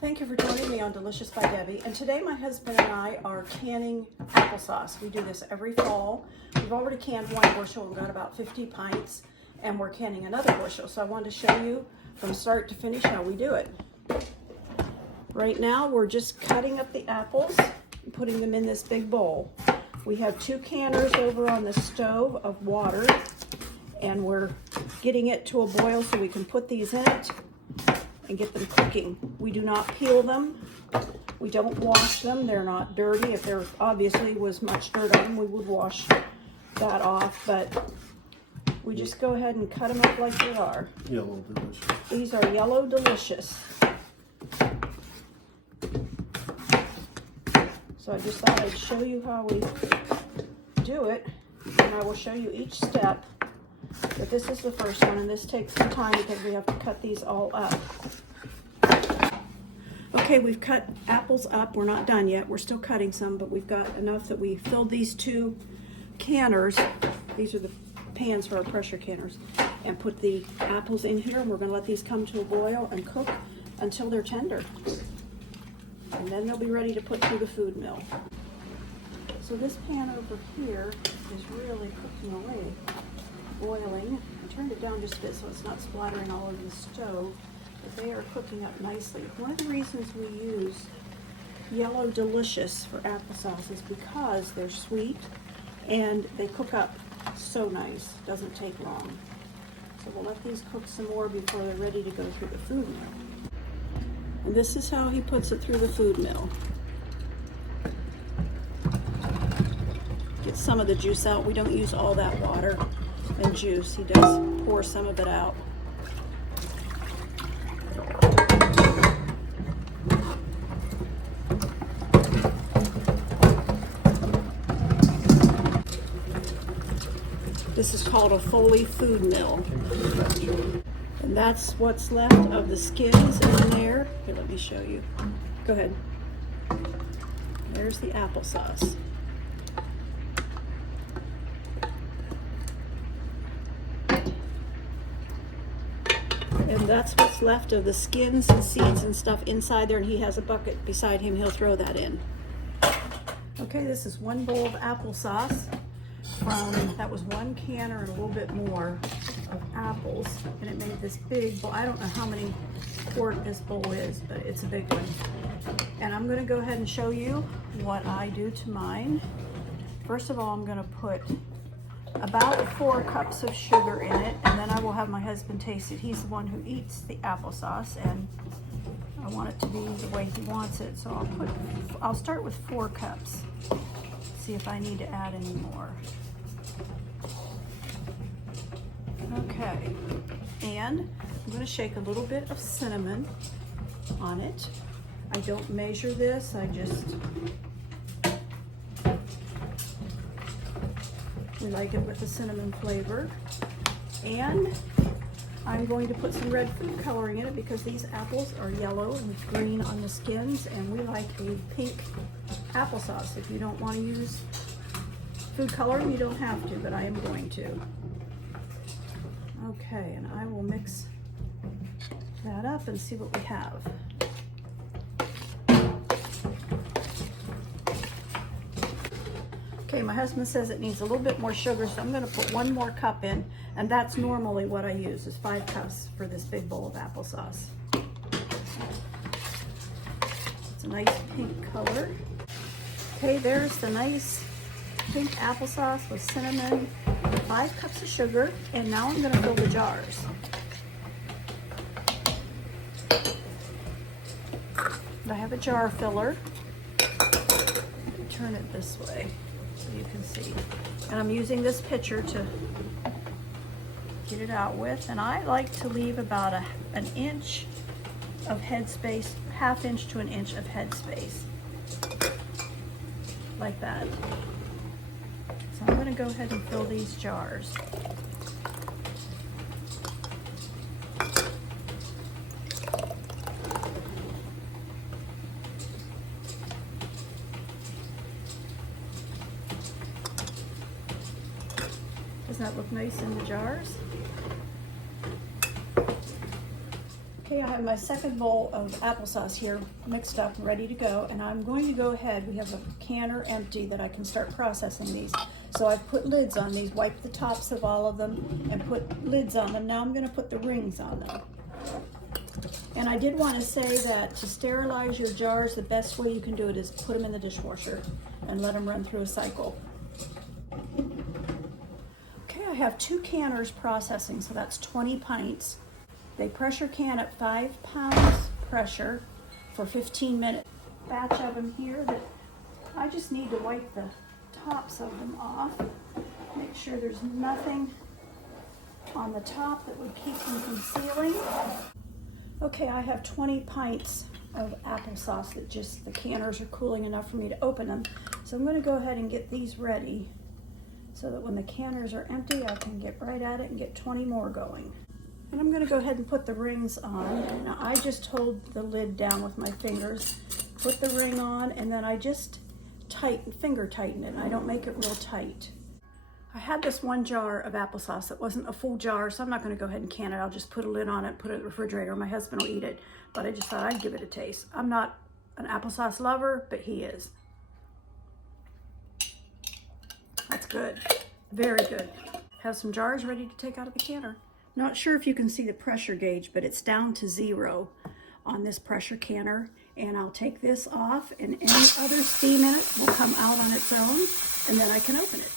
Thank you for joining me on Delicious by Debbie. And today my husband and I are canning applesauce. We do this every fall. We've already canned one bushel and got about 50 pints, and we're canning another bushel. So I wanted to show you from start to finish how we do it. Right now we're just cutting up the apples and putting them in this big bowl. We have 2 canners over on the stove of water, and we're getting it to a boil so we can put these in it and get them cooking. We do not peel them. We don't wash them. They're not dirty. If there obviously was much dirt on them, we would wash that off, but we just go ahead and cut them up like they are. Yellow delicious. These are yellow delicious. So I just thought I'd show you how we do it, and I will show you each step. But this is the first one, and this takes some time because we have to cut these all up. Okay, we've cut apples up. We're not done yet. We're still cutting some, but we've got enough that we filled these 2 canners. These are the pans for our pressure canners. And put the apples in here, and we're going to let these come to a boil and cook until they're tender. And then they'll be ready to put through the food mill. So this pan over here is really cooking away. Boiling. I turned it down just a bit so it's not splattering all over the stove, but they are cooking up nicely. One of the reasons we use yellow delicious for applesauce is because they're sweet and they cook up so nice. Doesn't take long. So we'll let these cook some more before they're ready to go through the food mill. And this is how he puts it through the food mill. Get some of the juice out. We don't use all that water and juice. He does pour some of it out. This is called a Foley food mill. And that's what's left of the skins in there. Here, let me show you. Go ahead. There's the applesauce. And that's what's left of the skins and seeds and stuff inside there, and he has a bucket beside him. He'll throw that in. Okay, this is 1 bowl of applesauce that was 1 canner and a little bit more of apples, and it made this big bowl. I don't know how many quart this bowl is, but it's a big one. And I'm going to go ahead and show you what I do to mine. First of all, I'm going to put about 4 cups of sugar in it, and then I will have my husband taste it. He's the one who eats the applesauce, and I want it to be the way he wants it. So I'll start with 4 cups. See if I need to add any more. Okay, and I'm going to shake a little bit of cinnamon on it. I don't measure this, we like it with the cinnamon flavor. And I'm going to put some red food coloring in it because these apples are yellow and green on the skins, and we like a pink applesauce. If you don't want to use food coloring, you don't have to, but I am going to. Okay, and I will mix that up and see what we have. Okay, my husband says it needs a little bit more sugar, so I'm going to put 1 more cup in, and that's normally what I use, is 5 cups for this big bowl of applesauce. It's a nice pink color. Okay, there's the nice pink applesauce with cinnamon, 5 cups of sugar, and now I'm going to fill the jars. I have a jar filler. Turn it this way so you can see. And I'm using this pitcher to get it out with, and I like to leave about an inch of headspace, 1/2 inch to 1 inch of headspace, like that. So I'm going to go ahead and fill these jars. Doesn't that look nice in the jars? Okay, I have my second bowl of applesauce here mixed up, ready to go, and I'm going to go ahead. We have a canner empty that I can start processing these. So I've put lids on these, wiped the tops of all of them, and put lids on them. Now I'm going to put the rings on them. And I did want to say that to sterilize your jars, the best way you can do it is put them in the dishwasher and let them run through a cycle. Okay, I have 2 canners processing, so that's 20 pints. They pressure can at 5 pounds pressure for 15 minutes. Batch of them here that I just need to wipe the tops of them off. Make sure there's nothing on the top that would keep them from sealing. Okay, I have 20 pints of applesauce that just the canners are cooling enough for me to open them. So I'm going to go ahead and get these ready so that when the canners are empty, I can get right at it and get 20 more going. And I'm going to go ahead and put the rings on. Now I just hold the lid down with my fingers, put the ring on, and then I just finger tighten it. I don't make it real tight. I had this one jar of applesauce that wasn't a full jar, so I'm not going to go ahead and can it. I'll just put a lid on it, put it in the refrigerator. My husband will eat it, but I just thought I'd give it a taste. I'm not an applesauce lover, but he is. That's good. Very good. Have some jars ready to take out of the canner. Not sure if you can see the pressure gauge, but it's down to 0 on this pressure canner. And I'll take this off, and any other steam in it will come out on its own, and then I can open it.